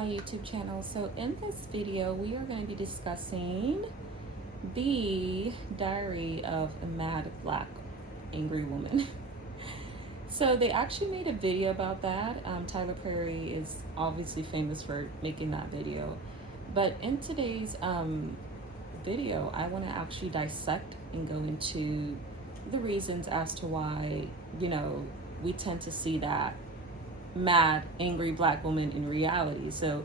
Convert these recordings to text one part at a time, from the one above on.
my YouTube channel. So in this video we are going to be discussing the Diary of a Mad Black Angry Woman. So they actually made a video about that. Tyler Perry is obviously famous for making that video, but in today's video I want to actually dissect and go into the reasons as to why, we tend to see that mad, angry black woman in reality. So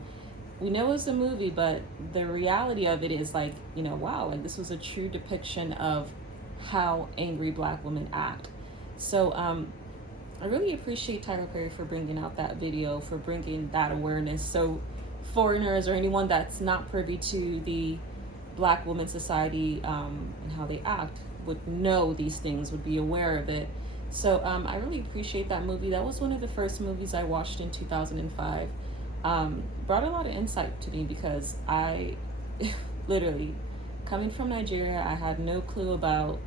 we know it's a movie, but the reality of it is like, wow, like this was a true depiction of how angry black women act. So I really appreciate Tyler Perry for bringing out that video, for bringing that awareness, so foreigners or anyone that's not privy to the Black woman society and how they act would know these things, would be aware of it. So I really appreciate that movie. That was one of the first movies I watched in 2005. Brought a lot of insight to me because I literally, coming from Nigeria, I had no clue about,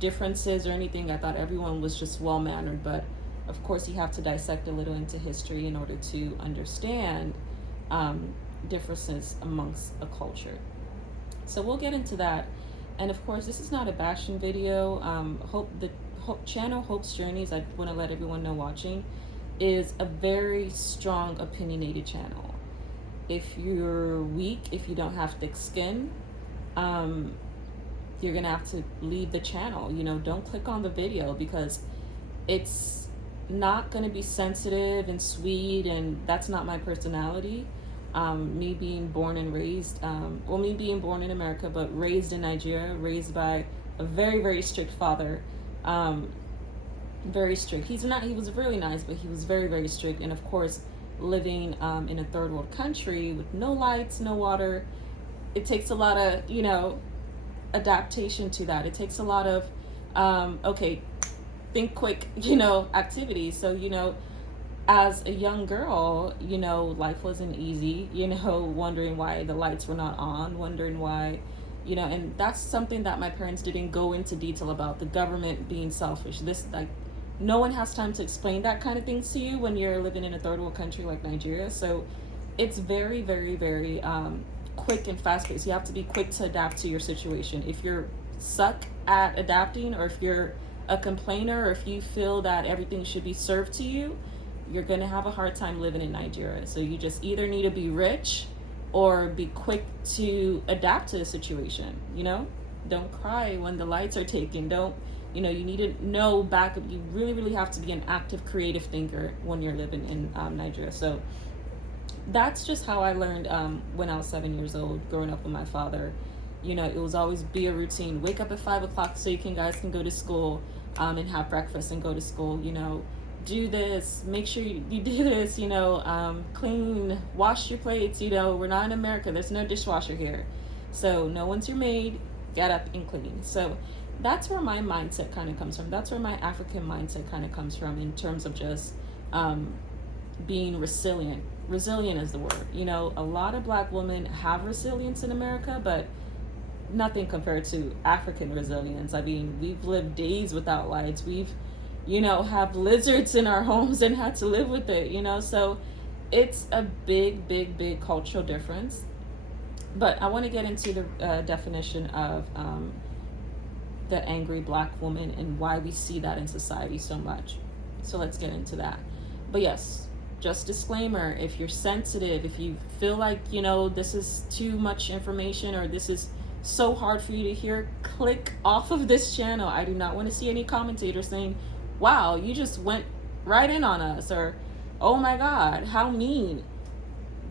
differences or anything. I thought everyone was just well-mannered, but of course you have to dissect a little into history in order to understand differences amongst a culture. So we'll get into that. And of course, this is not a bashing video. Channel Hopesjourneys, I want to let everyone know watching, is a very strong opinionated channel. If you're weak, if you don't have thick skin, you're gonna have to leave the channel. Don't click on the video because it's not gonna be sensitive and sweet, and that's not my personality. Me being born and raised, me being born in America, but raised in Nigeria, raised by a very, very strict father. Very strict. He was really nice, but he was very, very strict. And of course, living in a third world country with no lights, no water, it takes a lot of, adaptation to that. It takes a lot of, think quick, activities. So, as a young girl, life wasn't easy, wondering why the lights were not on, wondering why, and that's something that my parents didn't go into detail about, the government being selfish. No one has time to explain that kind of things to you when you're living in a third world country like Nigeria. So it's very, very, very quick and fast paced. You have to be quick to adapt to your situation. If you're suck at adapting, or if you're a complainer, or if you feel that everything should be served to you, you're going to have a hard time living in Nigeria. So you just either need to be rich or be quick to adapt to the situation. Don't cry when the lights are taken. You need to know backup. You really, really have to be an active, creative thinker when you're living in Nigeria. So that's just how I learned when I was 7 years old, growing up with my father. It was always be a routine. Wake up at 5 o'clock so you guys can go to school and have breakfast and go to school. Do this, make sure you do this, clean, wash your plates. We're not in America, there's no dishwasher here, so no one's your maid, get up and clean. So that's where my mindset kind of comes from. That's where my African mindset kind of comes from, in terms of just being resilient is the word. A lot of black women have resilience in America, but nothing compared to African resilience. I mean, we've lived days without lights, we've have lizards in our homes and had to live with it, so it's a big, big, big cultural difference. But I want to get into the definition of the angry black woman and why we see that in society so much. So let's get into that. But yes, just disclaimer, if you're sensitive, if you feel like, this is too much information, or this is so hard for you to hear, click off of this channel. I do not want to see any commentators saying, wow, you just went right in on us, or oh my God, how mean.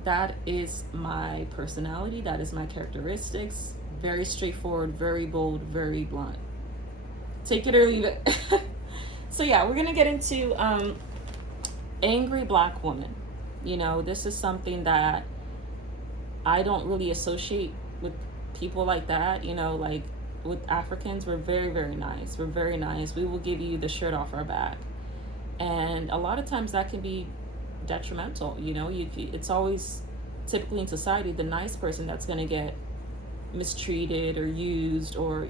That is my personality, that is my characteristics. Very straightforward, very bold, very blunt. Take it or leave it. So yeah, we're gonna get into angry black woman. This is something that I don't really associate with people like that. Like with Africans, we're very, very nice. We're very nice. We will give you the shirt off our back. And a lot of times that can be detrimental. It's always, typically in society, the nice person that's going to get mistreated or used, or,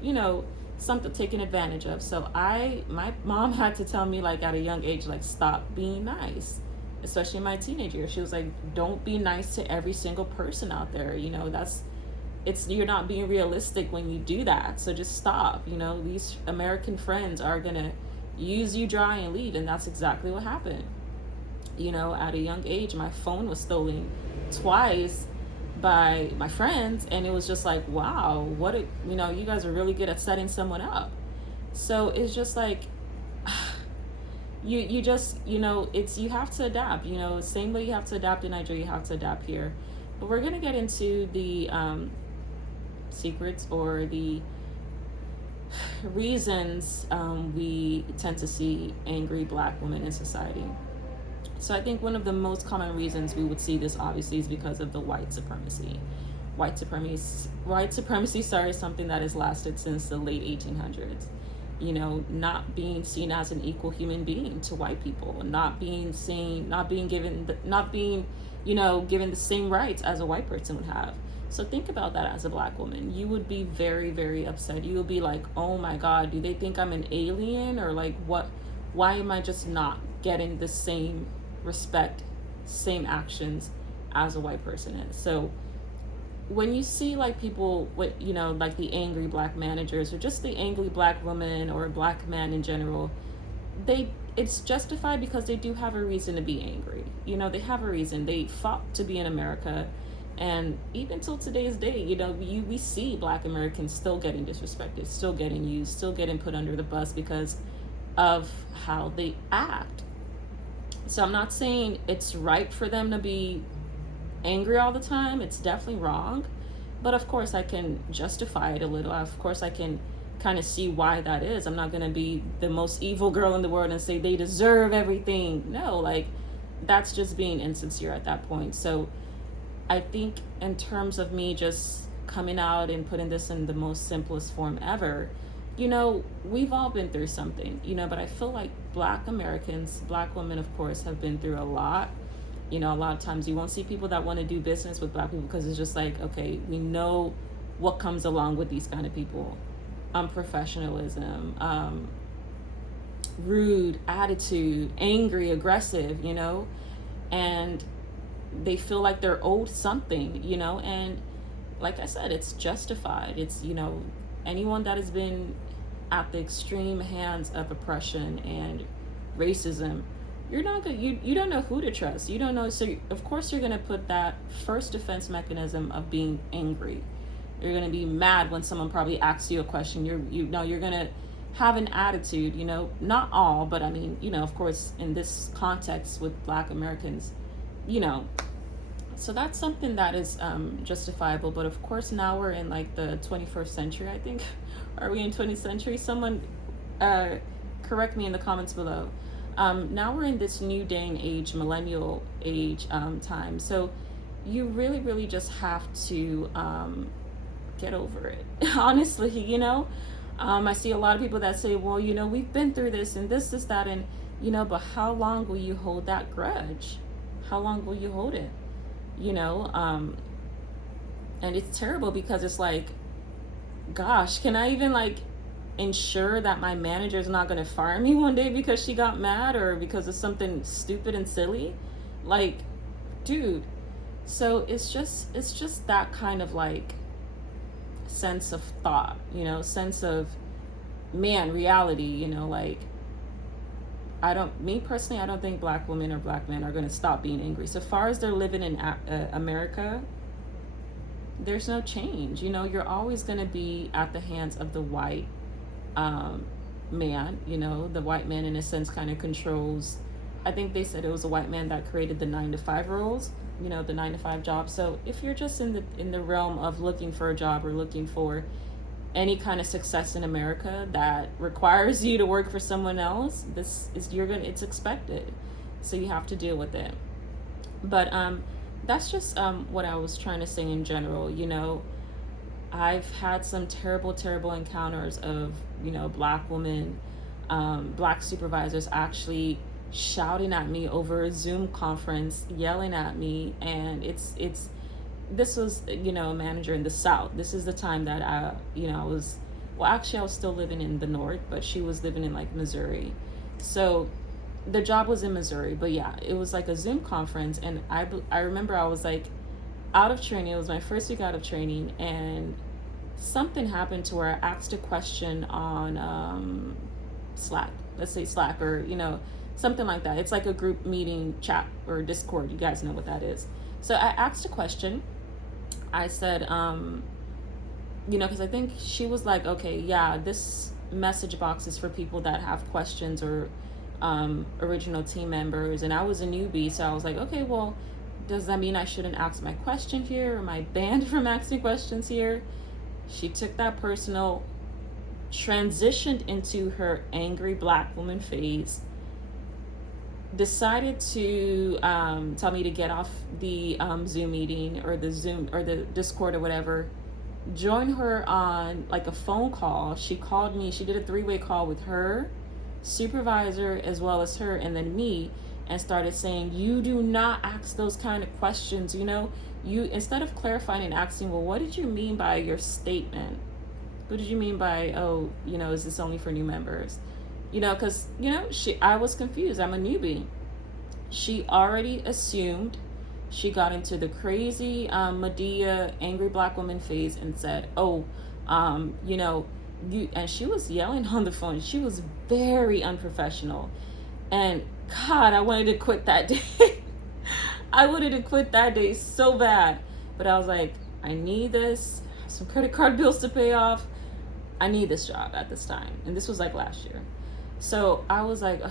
something taken advantage of. So my mom had to tell me, like, at a young age, like, stop being nice. especially in my teenage years. She was like, don't be nice to every single person out there. You're not being realistic when you do that. So just stop. These American friends are going to use you dry and leave. And that's exactly what happened. At a young age, my phone was stolen twice by my friends, and it was just like, wow, you guys are really good at setting someone up. So it's just like, you just, it's, you have to adapt. Same way you have to adapt in Nigeria, you have to adapt here. But we're gonna get into the secrets or the reasons we tend to see angry Black women in society. So I think one of the most common reasons we would see this, obviously, is because of the white supremacy. White supremacy, sorry, is something that has lasted since the late 1800s. Not being seen as an equal human being to white people, not being given the same rights as a white person would have. So think about that as a Black woman. You would be very, very upset. You would be like, oh my God, do they think I'm an alien? Or like, what? Why am I just not getting the same respect, same actions as a white person is? So when you see like people with, like the angry Black managers or just the angry Black woman or a Black man in general, it's justified because they do have a reason to be angry. They have a reason. They fought to be in America. And even till today's day, we see Black Americans still getting disrespected, still getting used, still getting put under the bus because of how they act. So I'm not saying it's right for them to be angry all the time. It's definitely wrong. But of course I can justify it a little. Of course I can kind of see why that is. I'm not going to be the most evil girl in the world and say they deserve everything. No, like that's just being insincere at that point. So I think in terms of me just coming out and putting this in the most simplest form ever, we've all been through something, but I feel like Black Americans, Black women, of course, have been through a lot. A lot of times you won't see people that want to do business with Black people because it's just like, okay, we know what comes along with these kind of people. Unprofessionalism, rude attitude, angry, aggressive, and they feel like they're owed something, and like I said, it's justified. It's, anyone that has been at the extreme hands of oppression and racism, you're not good. You don't know who to trust. You don't know. So of course you're going to put that first defense mechanism of being angry. You're going to be mad when someone probably asks you a question. You're going to have an attitude, not all, but I mean, of course, in this context with Black Americans, so that's something that is justifiable. But of course, now we're in like the 21st century, I think. Are we in 20th century? Someone correct me in the comments below. Now we're in this new day and age, millennial age time. So you really, really just have to get over it. Honestly, I see a lot of people that say, well, we've been through this and this, that, and, but how long will you hold that grudge? How long will you hold it? And it's terrible because it's like, gosh, can I even like ensure that my manager is not going to fire me one day because she got mad or because of something stupid and silly? Like, dude. So it's just that kind of like sense of thought, sense of reality, like me personally, I don't think Black women or Black men are going to stop being angry. So far as they're living in America, there's no change. You're always going to be at the hands of the white man. The white man in a sense kind of controls. I think they said it was a white man that created the 9-to-5 rules, the 9-to-5 job. So if you're just in the realm of looking for a job or looking for any kind of success in America that requires you to work for someone else, it's expected. So you have to deal with it. But that's just what I was trying to say in general. I've had some terrible, terrible encounters of, Black women, Black supervisors actually shouting at me over a Zoom conference, yelling at me. And this was, a manager in the South. This is the time that I was still living in the North, but she was living in like Missouri. So the job was in Missouri, but yeah, it was like a Zoom conference, and I remember I was like out of training. It was my first week out of training, and something happened to where I asked a question on Slack. Let's say Slack, or something like that. It's like a group meeting chat or Discord. You guys know what that is. So I asked a question. I said, because I think she was like, okay, yeah, this message box is for people that have questions, or original team members, and I was a newbie, so I was like, okay, well, does that mean I shouldn't ask my question here? Or am I banned from asking questions here? She took that personal, transitioned into her angry black woman phase, decided to tell me to get off the Zoom meeting, or the Zoom or the Discord or whatever, join her on like a phone call. She called me. She did a 3-way call with her supervisor as well as her, and then me, and started saying, you do not ask those kind of questions. You, instead of clarifying and asking, well, what did you mean by your statement? What did you mean by, oh, is this only for new members? Because I was confused. I'm a newbie. She already assumed. She got into the crazy Medea angry black woman phase and said, oh, and she was yelling on the phone. She was very unprofessional, and God, I wanted to quit that day. I wanted to quit that day so bad, but I was like, I need this. I have some credit card bills to pay off. I need this job at this time, and this was like last year. So I was like,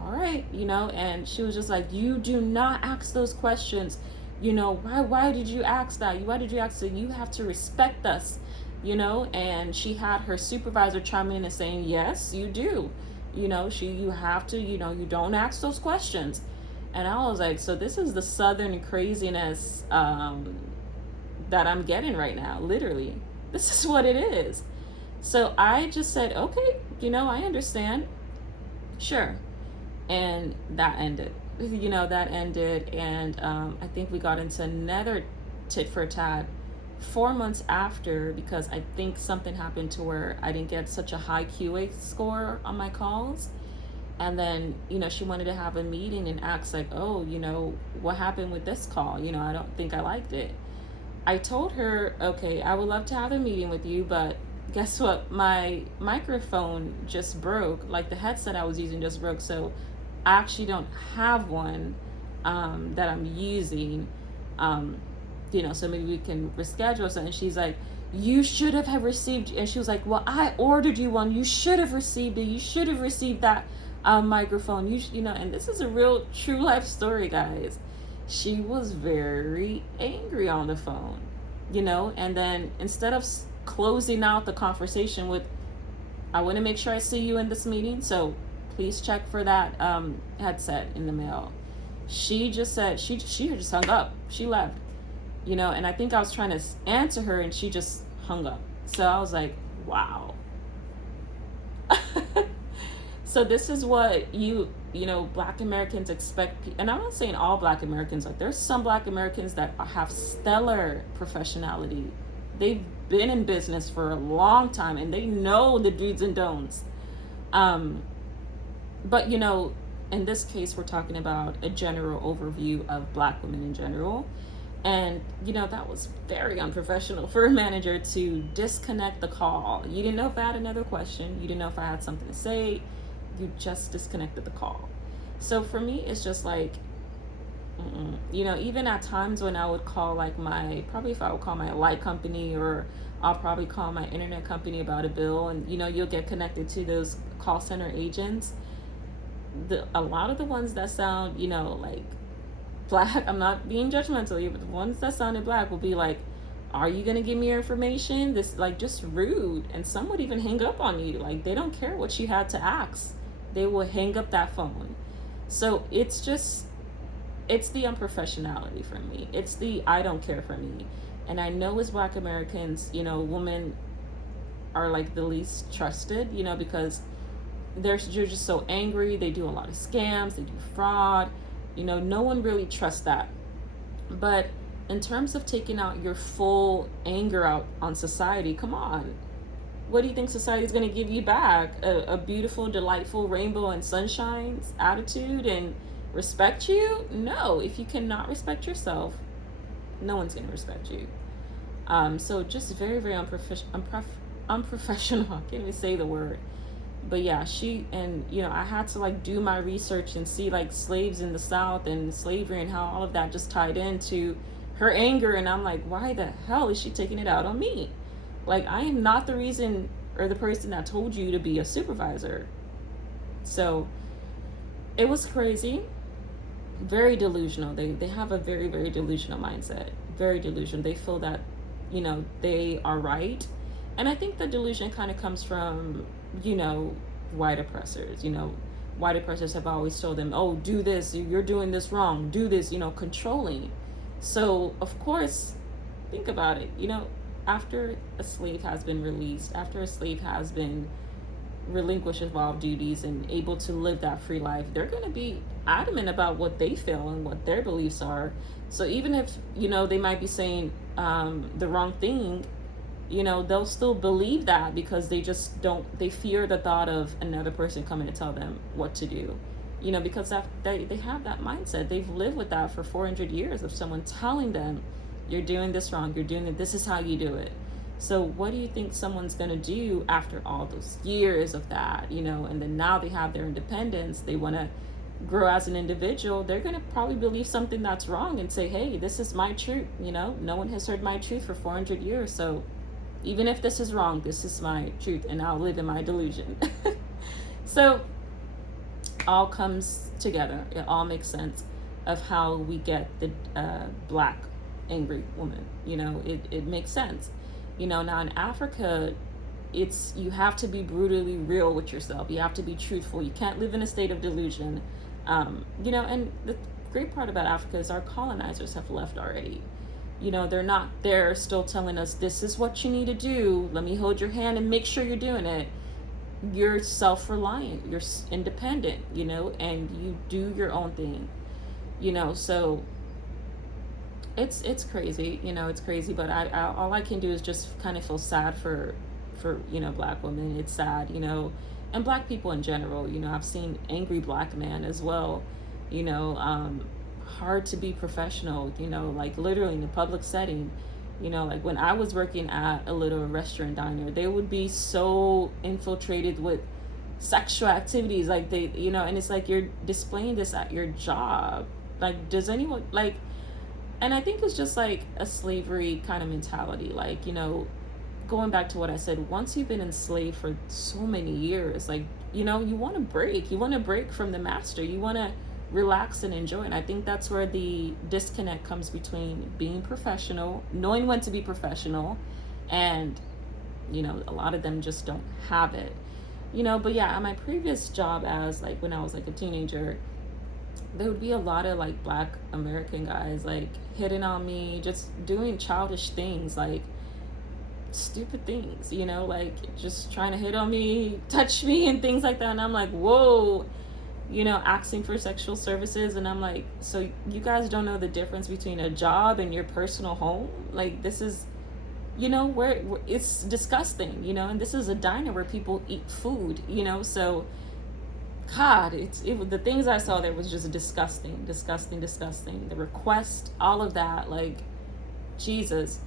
all right, and she was just like, you do not ask those questions. Why did you ask that? Why did you ask that? You have to respect us. And she had her supervisor chime in and saying, yes, you do. You have to, you don't ask those questions. And I was like, so this is the Southern craziness that I'm getting right now. Literally, this is what it is. So I just said, okay, I understand. Sure. And that ended. And I think we got into another tit for tat 4 months after, because I think something happened to where I didn't get such a high QA score on my calls. And then, she wanted to have a meeting and ask like, oh, what happened with this call? I don't think I liked it. I told her, okay, I would love to have a meeting with you, but guess what? My microphone just broke. Like, the headset I was using just broke. So I actually don't have one that I'm using. So maybe we can reschedule something. And she's like, you should have received, and she was like, well, I ordered you one. You should have received it. You should have received that microphone. And this is a real true life story, guys. She was very angry on the phone, and then instead of closing out the conversation with, I want to make sure I see you in this meeting, so please check for that headset in the mail. She just said, she just hung up. She left. And I think I was trying to answer her, and she just hung up. So I was like, wow. So this is what Black Americans expect. And I'm not saying all Black Americans. Like, there's some Black Americans that have stellar professionality. They've been in business for a long time, and they know the do's and don'ts. But in this case, we're talking about a general overview of Black women in general. And, that was very unprofessional for a manager to disconnect the call. You didn't know if I had another question. You didn't know if I had something to say. You just disconnected the call. So for me, it's just like, even at times when I would call like if I would call my light company, or I'll probably call my internet company about a bill, and, you'll get connected to those call center agents. A lot of the ones that sound, like Black, I'm not being judgmental here, but the ones that sounded Black will be like, are you going to give me your information? This, like, just rude. And some would even hang up on you. Like, they don't care what you had to ask. They will hang up that phone. So it's the unprofessionality for me. It's the I don't care for me. And I know as Black Americans, women are like the least trusted, because you're just so angry. They do a lot of scams. They do fraud. No one really trusts that. But in terms of taking out your full anger out on society, come on. What do you think society is going to give you back? A beautiful, delightful rainbow and sunshine attitude and respect you? No. If you cannot respect yourself, no one's going to respect you. So just very, very unprofessional. I can't even say the word. But yeah, she, and I had to like do my research and see like slaves in the South and slavery and how all of that just tied into her anger. And I'm like, why the hell is she taking it out on me? Like, I am not the reason or the person that told you to be a supervisor. So it was crazy. Very delusional. They have a very, very delusional mindset. Very delusional. They feel that, they are right. And I think the delusion kind of comes from, white oppressors. White oppressors have always told them, oh, do this, you're doing this wrong, do this, controlling. So, of course, think about it. After a slave has been released, after a slave has been relinquished evolved duties and able to live that free life, they're going to be adamant about what they feel and what their beliefs are. So even if they might be saying the wrong thing, they'll still believe that because they fear the thought of another person coming to tell them what to do, because they have that mindset. They've lived with that for 400 years of someone telling them, you're doing this wrong, you're doing it, this is how you do it. So what do you think someone's going to do after all those years of that, and then now they have their independence, they want to grow as an individual, they're going to probably believe something that's wrong and say, hey, this is my truth, no one has heard my truth for 400 years, so even if this is wrong, this is my truth, and I'll live in my delusion. So all comes together. It all makes sense of how we get the black angry woman. It makes sense. Now in Africa, you have to be brutally real with yourself. You have to be truthful. You can't live in a state of delusion. And the great part about Africa is our colonizers have left already. They're not there still telling us, this is what you need to do. Let me hold your hand and make sure you're doing it. You're self-reliant. You're independent, and you do your own thing, so it's crazy, it's crazy, but I all I can do is just kind of feel sad for black women. It's sad, and black people in general. I've seen angry black men as well, hard to be professional, like literally in a public setting, like when I was working at a little restaurant diner, they would be so infiltrated with sexual activities, like they, and it's like, you're displaying this at your job. Like, does anyone like, and I think it's just like a slavery kind of mentality, like, going back to what I said, once you've been enslaved for so many years, like, you want to break from the master, you want to relax and enjoy. And I think that's where the disconnect comes between being professional, knowing when to be professional, and a lot of them just don't have it. But yeah, at my previous job, as like when I was like a teenager, there would be a lot of like black American guys like hitting on me, just doing childish things, like stupid things, like just trying to hit on me, touch me and things like that. And I'm like, whoa, asking for sexual services. And I'm like, so you guys don't know the difference between a job and your personal home? Like, this is, where it's disgusting, and this is a diner where people eat food, so God, the things I saw there was just disgusting. The request, all of that, like, Jesus.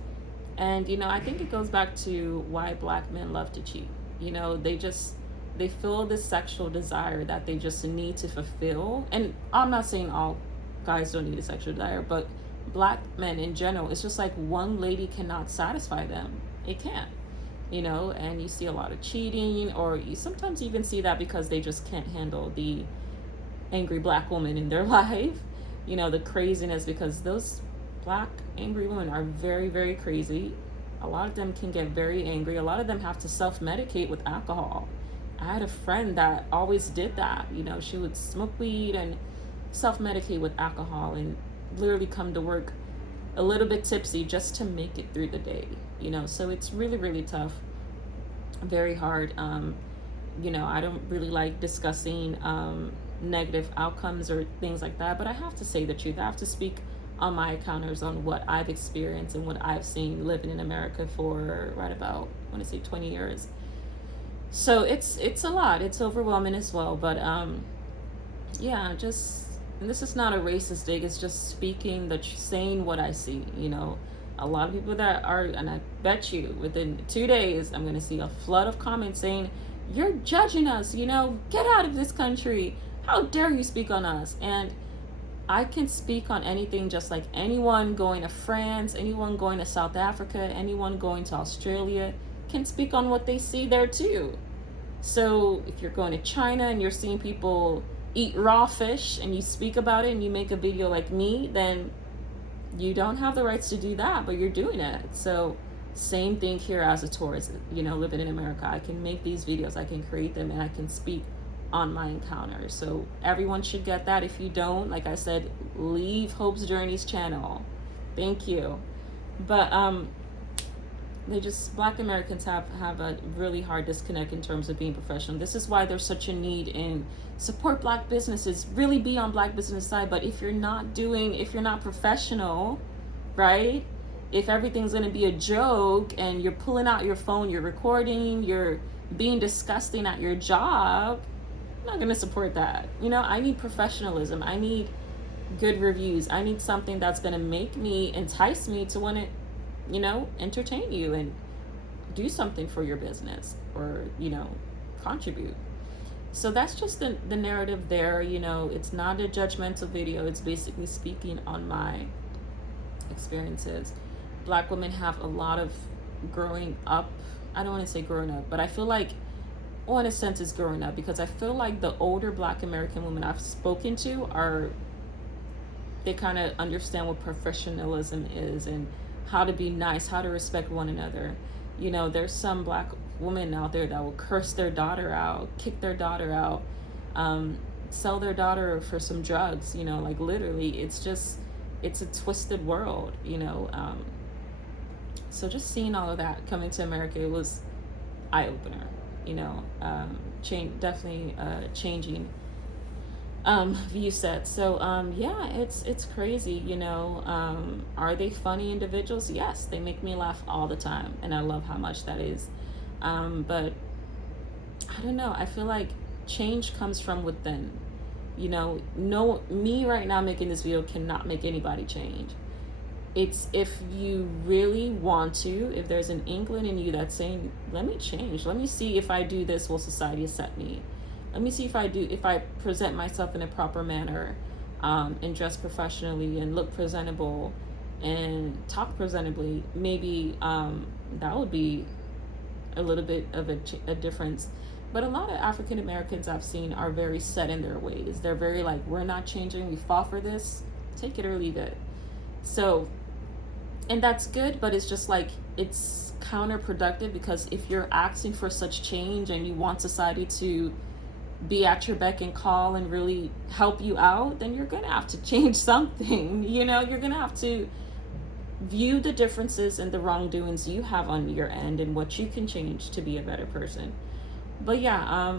And, I think it goes back to why black men love to cheat. They feel this sexual desire that they just need to fulfill. And I'm not saying all guys don't need a sexual desire, but black men in general, it's just like one lady cannot satisfy them. It can't. And you see a lot of cheating, or you sometimes even see that because they just can't handle the angry black woman in their life, the craziness, because those black angry women are very, very crazy. A lot of them can get very angry. A lot of them have to self-medicate with alcohol. I had a friend that always did that. She would smoke weed and self-medicate with alcohol and literally come to work a little bit tipsy just to make it through the day. So it's really, really tough, very hard. I don't really like discussing negative outcomes or things like that, but I have to say the truth. I have to speak on my encounters, on what I've experienced and what I've seen living in America for right about, I want to say 20 years. So it's a lot. It's overwhelming as well. But yeah, just, and this is not a racist dig. It's just speaking saying what I see. A lot of people that are, and I bet you within 2 days, I'm gonna see a flood of comments saying, "You're judging us. Get out of this country. How dare you speak on us?" And I can speak on anything, just like anyone going to France, anyone going to South Africa, anyone going to Australia can speak on what they see there too. So if you're going to China and you're seeing people eat raw fish and you speak about it and you make a video like me, then you don't have the rights to do that, but you're doing it. So same thing here as a tourist, living in America. I can make these videos, I can create them, and I can speak on my encounters. So everyone should get that. If you don't, like I said, leave Hope's Journeys channel. Thank you. But Black Americans have a really hard disconnect in terms of being professional. This is why there's such a need in support Black businesses, really be on Black business side. But if you're not professional, right? If everything's going to be a joke and you're pulling out your phone, you're recording, you're being disgusting at your job, I'm not going to support that. I need professionalism. I need good reviews. I need something that's going to entice me to want to entertain you and do something for your business, or contribute. So that's just the narrative there. It's not a judgmental video. It's basically speaking on my experiences. Black women have a lot of growing up. I don't want to say growing up, but I feel like, well, in a sense it's growing up, because I feel like the older Black American women I've spoken to they kind of understand what professionalism is and how to be nice, how to respect one another. There's some Black women out there that will curse their daughter out, kick their daughter out, sell their daughter for some drugs, like literally. It's a twisted world, so just seeing all of that coming to America, it was eye-opener, definitely changing view set. So yeah, it's crazy. Are they funny individuals? Yes, they make me laugh all the time, and I love how much that is. But I don't know, I feel like change comes from within. No, me right now making this video cannot make anybody change. It's if you really want to, if there's an inkling in you that's saying, let me change, let me see if I do this, will society accept me? Let me see if I present myself in a proper manner, and dress professionally and look presentable and talk presentably. Maybe that would be a little bit of a difference. But a lot of African Americans I've seen are very set in their ways. They're very like, we're not changing, we fought for this, take it or leave it. So, and that's good, but it's just like, it's counterproductive, because if you're asking for such change and you want society to be at your beck and call and really help you out, then you're gonna have to change something. You're gonna have to view the differences and the wrongdoings you have on your end and what you can change to be a better person. But yeah,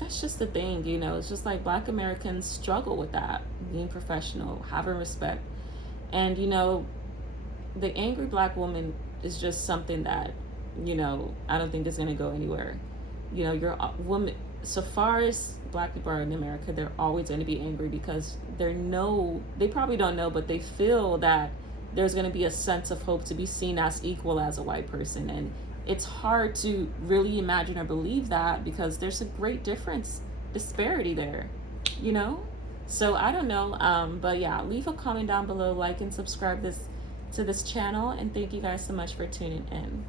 that's just the thing. It's just like Black Americans struggle with that, being professional, having respect. And the angry Black woman is just something that I don't think is going to go anywhere. Your woman, so far as Black people are in America, they're always going to be angry, because they probably don't know, but they feel that there's going to be a sense of hope to be seen as equal as a white person. And it's hard to really imagine or believe that, because there's a great disparity there, So I don't know, but yeah, leave a comment down below, like and subscribe to this channel, and thank you guys so much for tuning in.